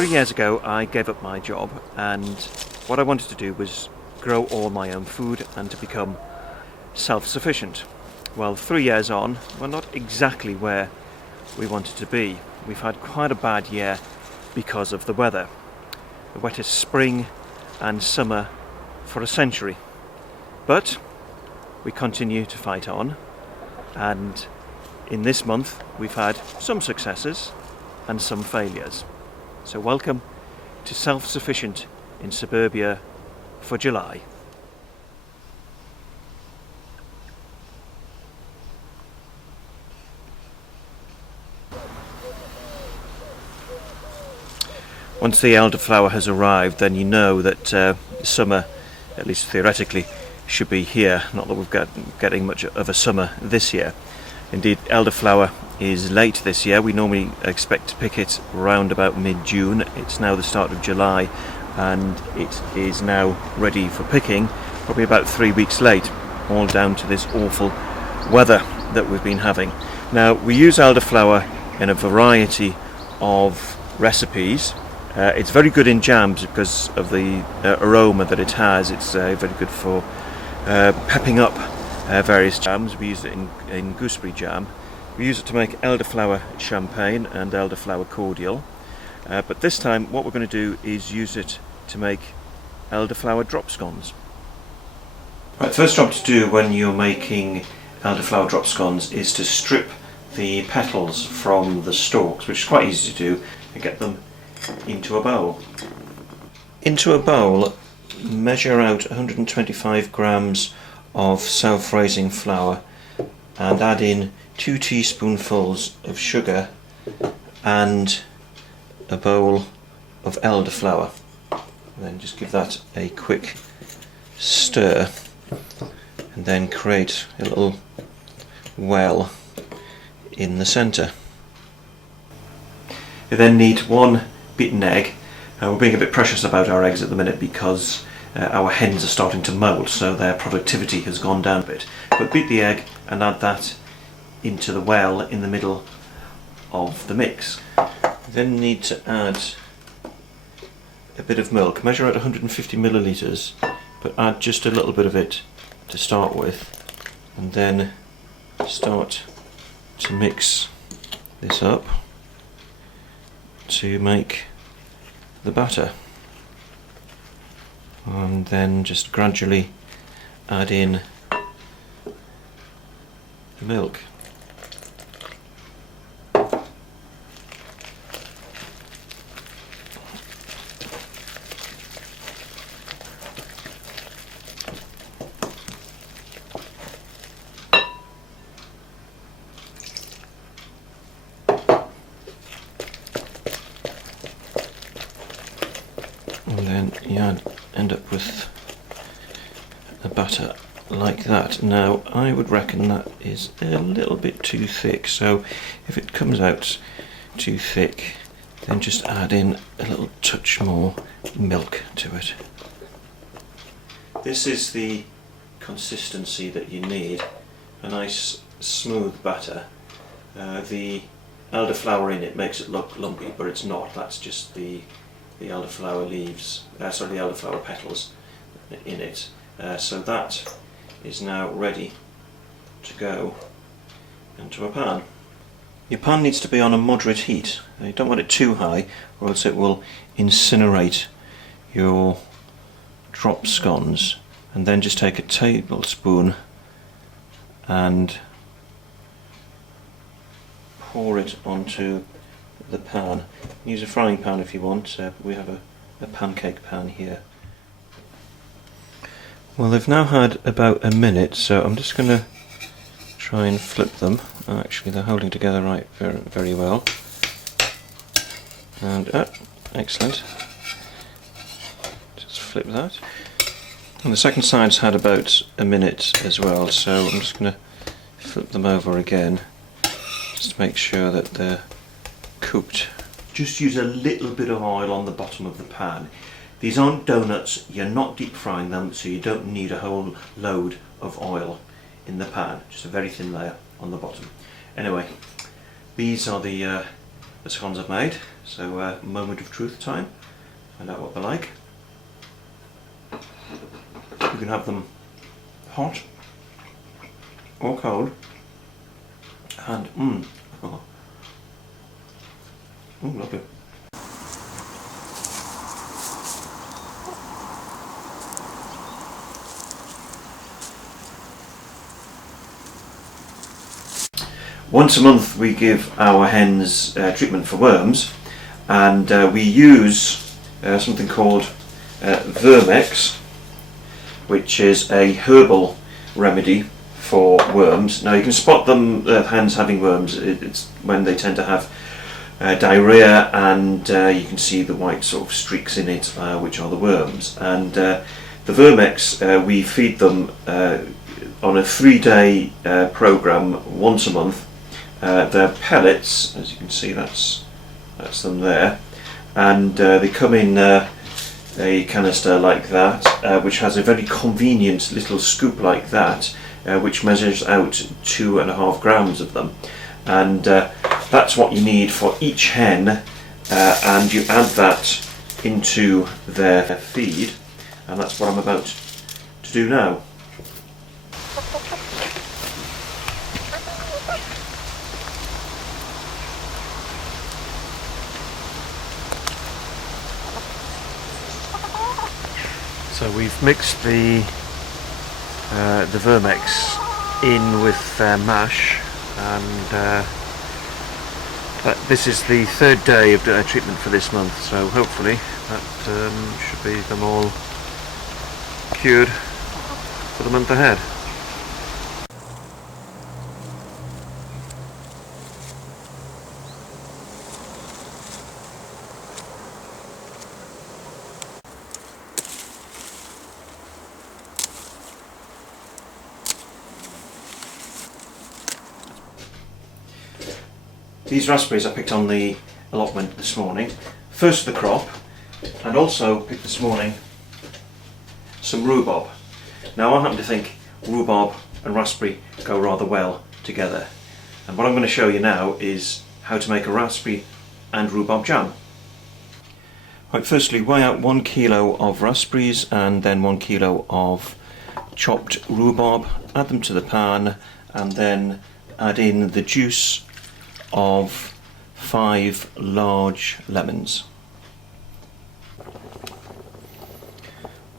3 years ago I gave up my job, and what I wanted to do was grow all my own food and to become self-sufficient. Well, 3 years on, we're not exactly where we wanted to be. We've had quite a bad year because of the weather. The wettest spring and summer for a century. But we continue to fight on, and in this month we've had some successes and some failures. So welcome to Self-Sufficient in Suburbia for July. Once the elderflower has arrived, then you know that summer, at least theoretically, should be here. Not that we've got getting much of a summer this year. Indeed, elderflower is late this year. We normally expect to pick it around about mid-June. It's now the start of July, and it is now ready for picking, probably about 3 weeks late, all down to this awful weather that we've been having. Now, we use elderflower in a variety of recipes. It's very good in jams because of the aroma that it has. It's very good for pepping up various jams. We use it in gooseberry jam. We use it to make elderflower champagne and elderflower cordial. But this time what we're going to do is use it to make elderflower drop scones. Right, first job to do when you're making elderflower drop scones is to strip the petals from the stalks, which is quite easy to do, and get them into a bowl. Into a bowl, measure out 125 grams of self-raising flour and add in 2 teaspoonfuls of sugar and a bowl of elderflower. Then just give that a quick stir and then create a little well in the centre. You then need 1 beaten egg. We're being a bit precious about our eggs at the minute because our hens are starting to moult, so their productivity has gone down a bit. But beat the egg and add that into the well in the middle of the mix. You then need to add a bit of milk. Measure out 150 millilitres, but add just a little bit of it to start with, and then start to mix this up to make the batter, and then just gradually add in the milk. And then you end up with a batter like that. Now, I would reckon that is a little bit too thick, so if it comes out too thick, then just add in a little touch more milk to it. This is the consistency that you need, a nice smooth batter. The elderflower in it makes it look lumpy, but it's not. That's just the elderflower leaves, the elderflower petals in it. So that is now ready to go into a pan. Your pan needs to be on a moderate heat. You don't want it too high, or else it will incinerate your drop scones. And then just take a tablespoon and pour it onto the pan. Use a frying pan if you want. We have a pancake pan here. Well, they've now had about a minute, so I'm just going to try and flip them. Actually, they're holding together right very well. And excellent. Just flip that. And the second side's had about a minute as well, so I'm just going to flip them over again, just to make sure that they're cooked. Just use a little bit of oil on the bottom of the pan. These aren't donuts, you're not deep frying them, so you don't need a whole load of oil in the pan, just a very thin layer on the bottom. Anyway, these are the scones I've made, So moment of truth time. Find out what they're like. You can have them hot or cold, and oh, lovely. Once a month we give our hens treatment for worms, and we use something called Vermex, which is a herbal remedy for worms. Now you can spot them, hens having worms, it's when they tend to have diarrhea, and you can see the white sort of streaks in it, which are the worms. And the Vermex, we feed them on a 3-day program once a month. They're pellets, as you can see, that's them there, and they come in a canister like that, which has a very convenient little scoop like that, which measures out 2.5 grams of them, and that's what you need for each hen, and you add that into their feed, and that's what I'm about to do now. So we've mixed the Vermex in with mash, and this is the 3rd day of treatment for this month, so hopefully that should be them all cured for the month ahead. These raspberries I picked on the allotment this morning, first of the crop, and also picked this morning some rhubarb. Now I happen to think rhubarb and raspberry go rather well together, and what I'm going to show you now is how to make a raspberry and rhubarb jam. Right, firstly weigh out 1 kilo of raspberries and then 1 kilo of chopped rhubarb, add them to the pan, and then add in the juice of 5 large lemons.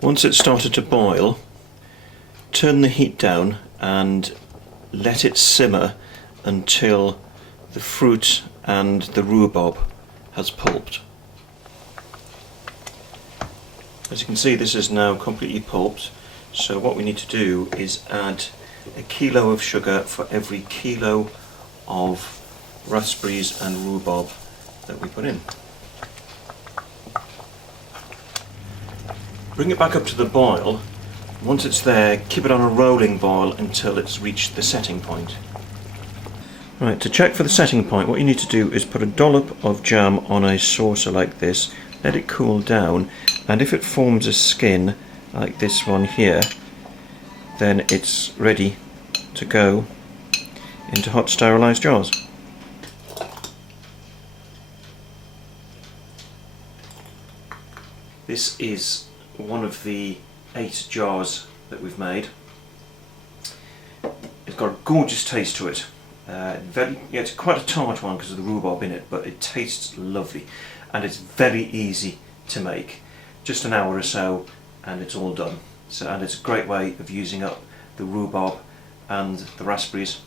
Once it's started to boil, turn the heat down and let it simmer until the fruit and the rhubarb has pulped. As you can see, this is now completely pulped, so what we need to do is add 1 kilo of sugar for every kilo of raspberries and rhubarb that we put in. Bring it back up to the boil. Once it's there, keep it on a rolling boil until it's reached the setting point. Right, to check for the setting point, what you need to do is put a dollop of jam on a saucer like this, let it cool down, and if it forms a skin like this one here, then it's ready to go into hot sterilised jars. This is one of the 8 jars that we've made. It's got a gorgeous taste to it. It's quite a tart one because of the rhubarb in it, but it tastes lovely, and it's very easy to make. Just an hour or so and it's all done. And it's a great way of using up the rhubarb and the raspberries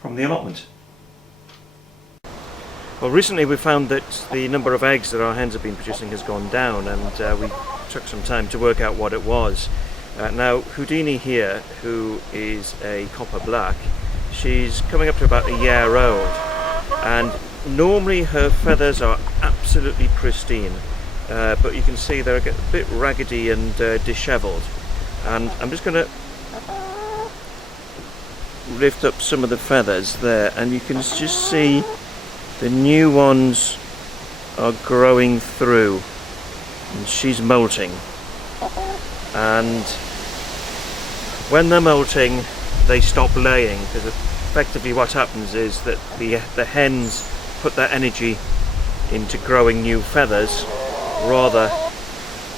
from the allotment. Well, recently we found that the number of eggs that our hens have been producing has gone down, and we took some time to work out what it was. Now Houdini here, who is a copper black, she's coming up to about a year old, and normally her feathers are absolutely pristine, but you can see they're a bit raggedy and dishevelled, and I'm just going to lift up some of the feathers there, and you can just see the new ones are growing through, and she's molting, and when they're molting they stop laying, because effectively what happens is that the hens put their energy into growing new feathers rather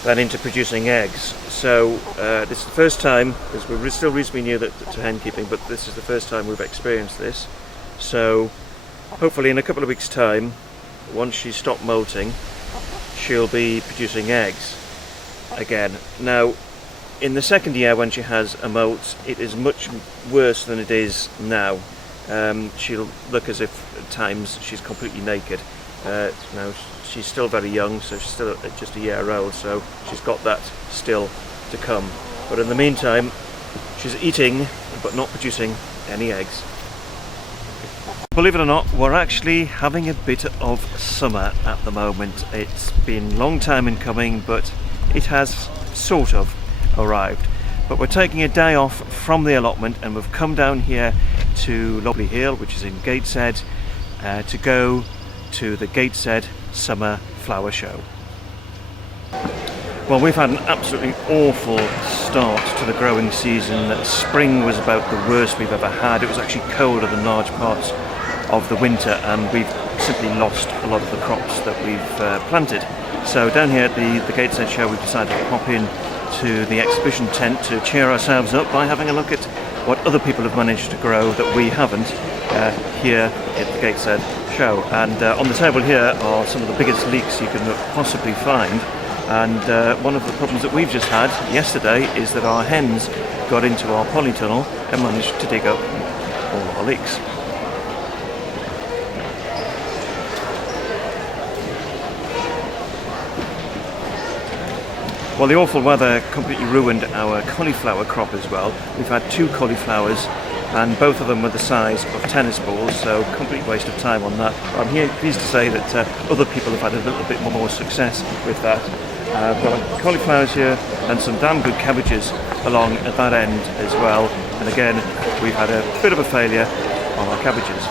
than into producing eggs. So this is the first time, because we're still reasonably new to hen keeping, but this is the first time we've experienced this. So hopefully in a couple of weeks' time, once she's stopped molting, she'll be producing eggs again. Now, in the second year, when she has a molt, it is much worse than it is now. She'll look as if at times she's completely naked. Now she's still very young, so she's still just a year old, so she's got that still to come. But in the meantime, she's eating but not producing any eggs. Believe it or not, we're actually having a bit of summer at the moment. It's been a long time in coming, but it has sort of arrived. But we're taking a day off from the allotment and we've come down here to Lovely Hill, which is in Gateshead, to go to the Gateshead Summer Flower Show. Well, we've had an absolutely awful start to the growing season. Spring was about the worst we've ever had. It was actually colder than large parts of the winter, and we've simply lost a lot of the crops that we've planted. So down here at the Gateshead Show, we've decided to pop in to the exhibition tent to cheer ourselves up by having a look at what other people have managed to grow that we haven't here at the Gateshead Show. And on the table here are some of the biggest leeks you can possibly find. And one of the problems that we've just had yesterday is that our hens got into our polytunnel and managed to dig up all our leeks. Well, the awful weather completely ruined our cauliflower crop as well. We've had 2 cauliflowers and both of them were the size of tennis balls, so complete waste of time on that. I'm here pleased to say that other people have had a little bit more success with that. We've got cauliflowers here and some damn good cabbages along at that end as well. And again, we've had a bit of a failure on our cabbages.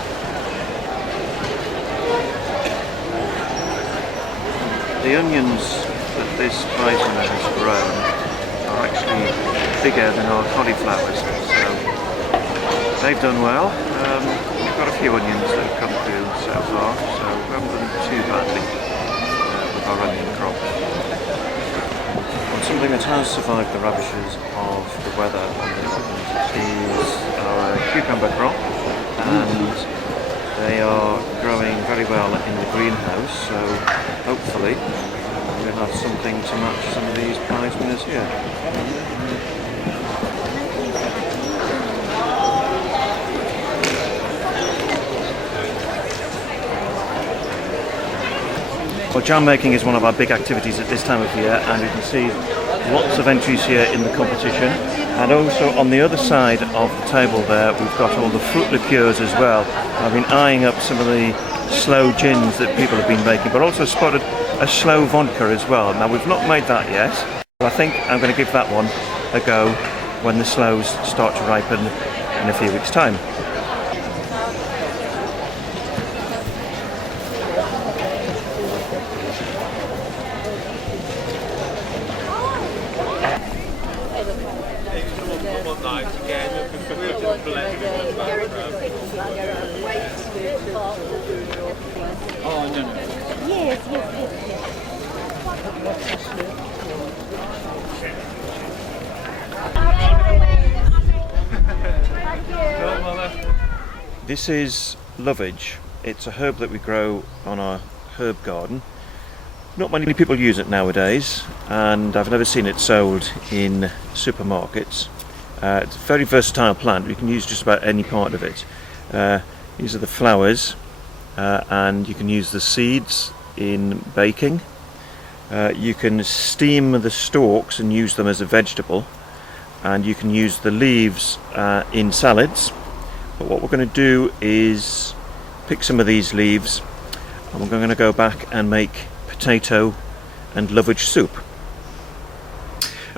The onions that this prisoner has grown are actually bigger than our cauliflowers, so they've done well. We've got a few onions that have come through so far, so we haven't done too badly with our onion crop. And something that has survived the ravages of the weather on the allotment is our cucumber crop, and they are growing very well in the greenhouse, so hopefully we'll have something to match some of these prize winners here. Well, jam making is one of our big activities at this time of year, and you can see lots of entries here in the competition. And also on the other side of the table there, we've got all the fruit liqueurs as well. I've been eyeing up some of the slow gins that people have been making, but also spotted a slow vodka as well. Now, we've not made that yet, but I think I'm going to give that one a go when the slows start to ripen in a few weeks' time. This is lovage. It's a herb that we grow on our herb garden. Not many people use it nowadays, and I've never seen it sold in supermarkets. It's a very versatile plant. You can use just about any part of it. These are the flowers, and you can use the seeds in baking. You can steam the stalks and use them as a vegetable, and you can use the leaves in salads. But what we're going to do is pick some of these leaves and we're going to go back and make potato and lovage soup.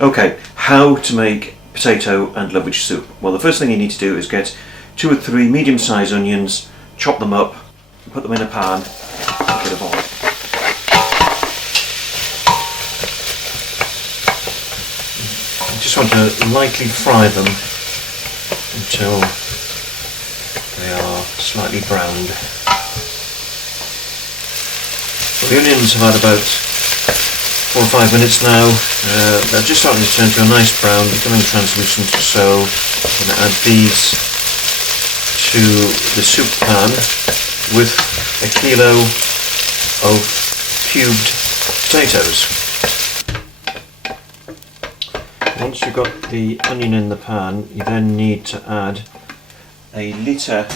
Okay, how to make potato and lovage soup? Well, the first thing you need to do is get 2 or 3 medium-sized onions, chop them up, put them in a pan, a bit of oil. You just want to lightly fry them until they are slightly browned. The onions have had about 4 or 5 minutes now. They're just starting to turn to a nice brown, becoming translucent, so I'm going to add these to the soup pan with a kilo of cubed potatoes. Once you've got the onion in the pan, you then need to add a litre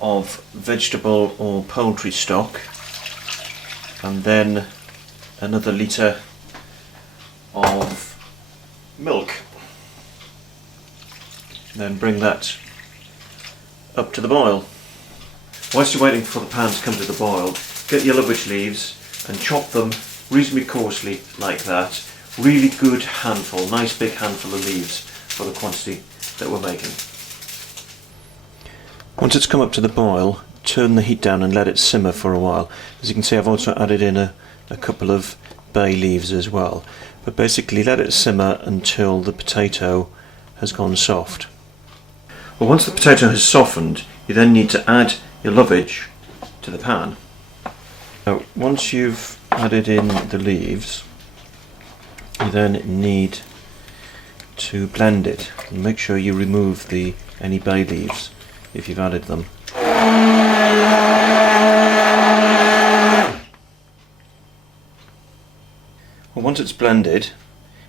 of vegetable or poultry stock, and then another litre of milk. Then bring that up to the boil. Whilst you're waiting for the pan to come to the boil, get your lovage leaves and chop them reasonably coarsely like that. Really good handful, nice big handful of leaves for the quantity that we're making. Once it's come up to the boil, turn the heat down and let it simmer for a while. As you can see, I've also added in a couple of bay leaves as well. But basically let it simmer until the potato has gone soft. Well, once the potato has softened, you then need to add your lovage to the pan. Now, once you've added in the leaves, you then need to blend it and make sure you remove any bay leaves if you've added them. Well, once it's blended,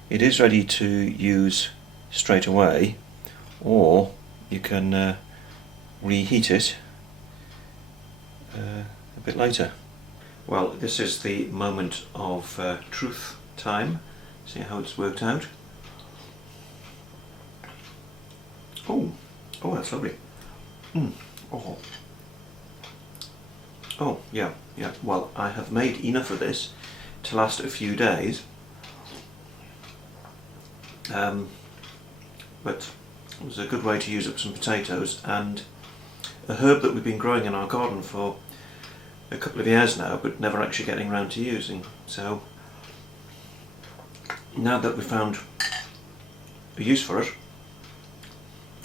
it is ready to use straight away, or you can reheat it a bit later. Well, this is the moment of truth time. See how it's worked out. Oh, that's lovely. Oh, yeah. Well, I have made enough of this to last a few days. But it was a good way to use up some potatoes, and a herb that we've been growing in our garden for a couple of years now, but never actually getting around to using. So now that we've found a use for it,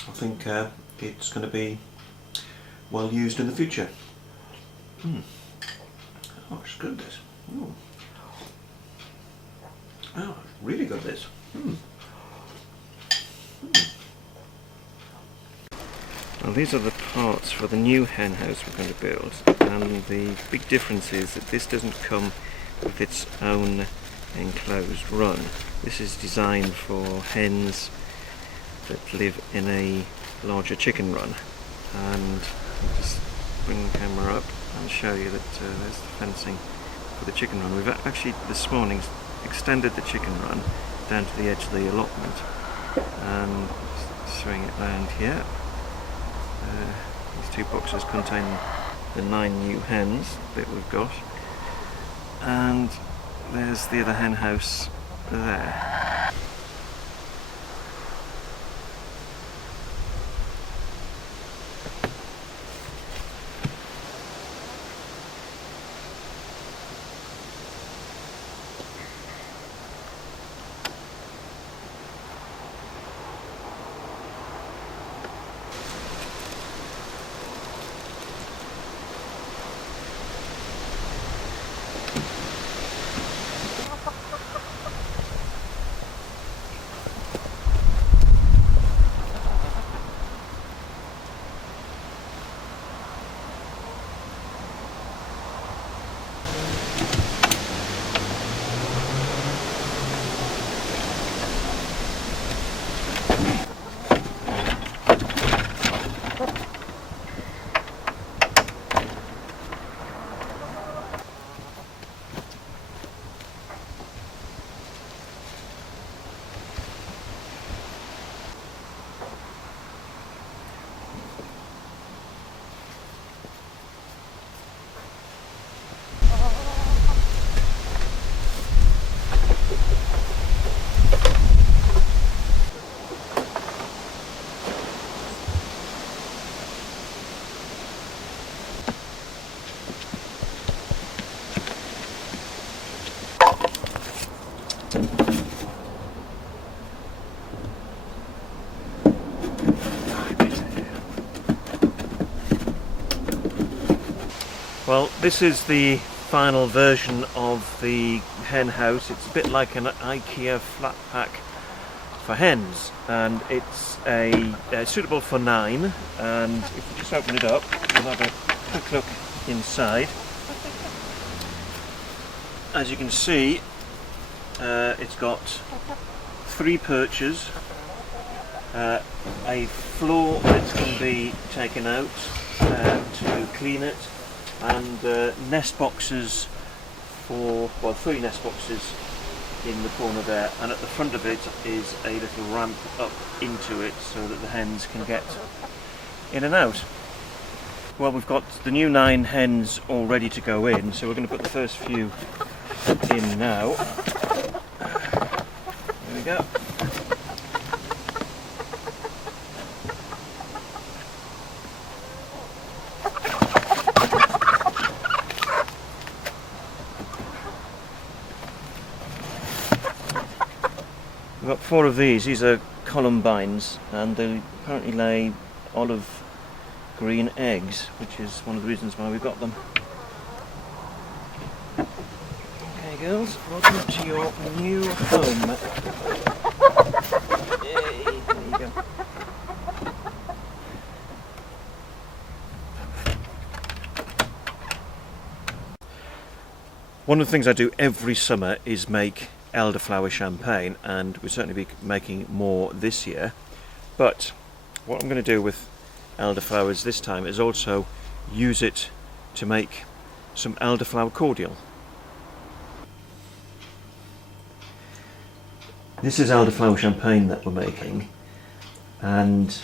I think it's going to be well used in the future. Oh, it's good, this. Oh, really good, this. Well, these are the parts for the new hen house we're going to build, and the big difference is that this doesn't come with its own enclosed run. This is designed for hens that live in a larger chicken run. And I'll just bring the camera up and show you that there's the fencing for the chicken run. We've actually this morning extended the chicken run down to the edge of the allotment, and just swing it round here. These 2 boxes contain the 9 new hens that we've got, and there's the other hen house there. Well, this is the final version of the hen house. It's a bit like an IKEA flat pack for hens, and it's suitable for 9. And if we just open it up, we'll have a quick look inside. As you can see, it's got 3 perches, a floor that can be taken out to clean it, and nest boxes for, well, 3 nest boxes in the corner there, and at the front of it is a little ramp up into it so that the hens can get in and out. Well, we've got the new 9 hens all ready to go in, so we're going to put the first few in now. There we go. We've got 4 of these. These are columbines, and they apparently lay olive green eggs, which is one of the reasons why we got them. Okay, girls, welcome to your new home. Yay, there you go. One of the things I do every summer is make elderflower champagne, and we'll certainly be making more this year. But what I'm going to do with elderflowers this time is also use it to make some elderflower cordial. This is elderflower champagne that we're making, and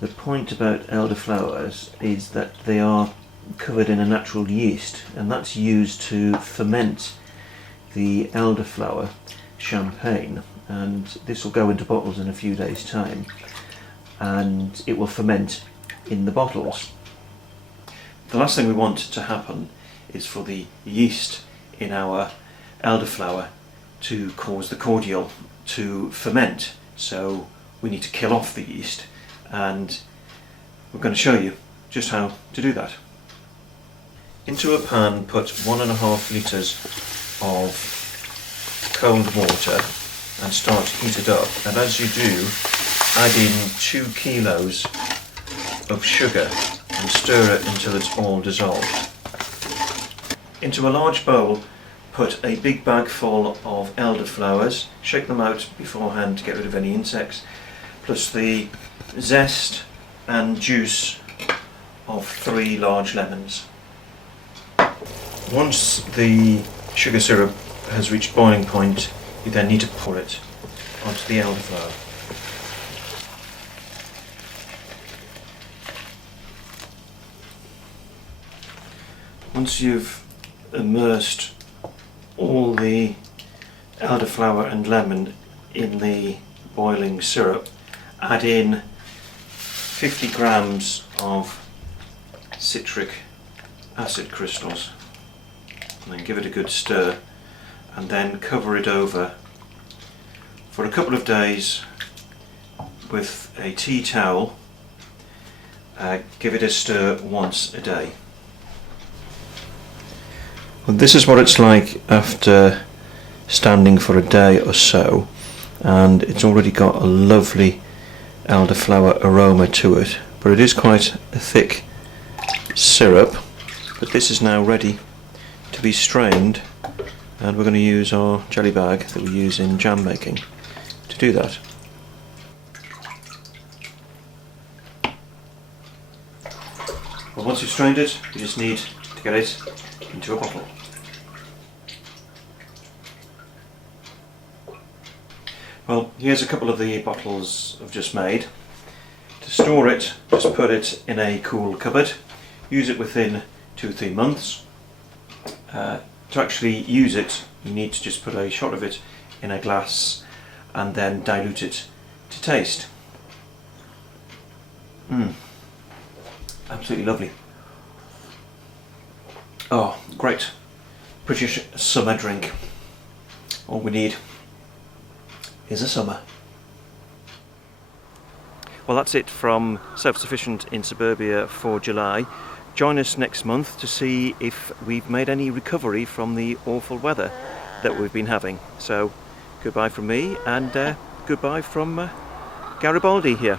the point about elderflowers is that they are covered in a natural yeast, and that's used to ferment the elderflower champagne, and this will go into bottles in a few days' time, and it will ferment in the bottles. The last thing we want to happen is for the yeast in our elderflower to cause the cordial to ferment, so we need to kill off the yeast, and we're going to show you just how to do that. Into a pan, put 1.5 litres of cold water and start to heat it up, and as you do, add in 2 kilos of sugar and stir it until it's all dissolved. Into a large bowl, put a big bag full of elderflowers, shake them out beforehand to get rid of any insects, plus the zest and juice of 3 large lemons. Once the sugar syrup has reached boiling point, you then need to pour it onto the elderflower. Once you've immersed all the elderflower and lemon in the boiling syrup, add in 50 grams of citric acid crystals, and then give it a good stir, and then cover it over for a couple of days with a tea towel. Give it a stir once a day. Well, this is what it's like after standing for a day or so, and it's already got a lovely elderflower aroma to it, but it is quite a thick syrup. But this is now ready to be strained, and we're going to use our jelly bag that we use in jam making to do that. Well, once you've strained it, you just need to get it into a bottle. Well, here's a couple of the bottles I've just made. To store it, just put it in a cool cupboard. Use it within 2-3 months. To actually use it, you need to just put a shot of it in a glass and then dilute it to taste. Absolutely lovely. Oh, great British summer drink. All we need is a summer. Well, that's it from Self-Sufficient in Suburbia for July. join us next month to see if we've made any recovery from the awful weather that we've been having. So goodbye from me, and goodbye from Garibaldi here.